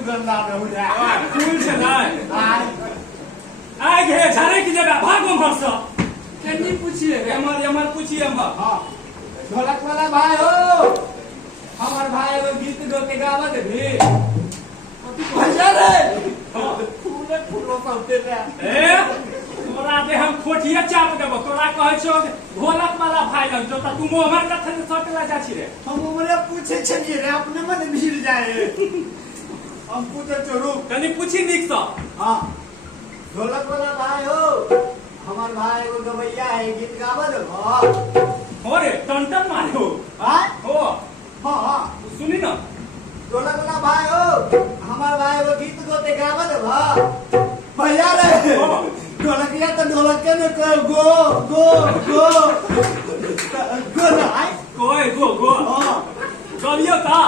सुगंधा रहू जाए फूल से नहीं आए घे झारे की जगह भागो भरस केनी पूछिए हमर पूछिए हम हाँ ढोलक वाला भाई हो हमार भाई एगो गीत गा के गावत भी भैया रे फूले फूलो सबते रे ए तोरा दे हम खोटिया चाप देबो तोरा कहै छौ ढोलक वाला भाई लग जो त तू मोहर कथा से सटला जा छी रे हम उमरे पूछे छलिए रे अपने मन भीड़ जाए हम पूछे चोरू कनी पूछी निक स हाँ ढोलक वाला भाई हो हमार भाई एगो गवैया है गीत गावत हो हो रे टंटन मारो हाँ हो हाँ हाँ सुनी ना ढोलक वाला भाई हो हमार भाई एगो गीत गाते गावत हो भैया रे ढोलकिया तो ढोलके में गो गो गो गो ना कोई गो गो हाँ गलियो का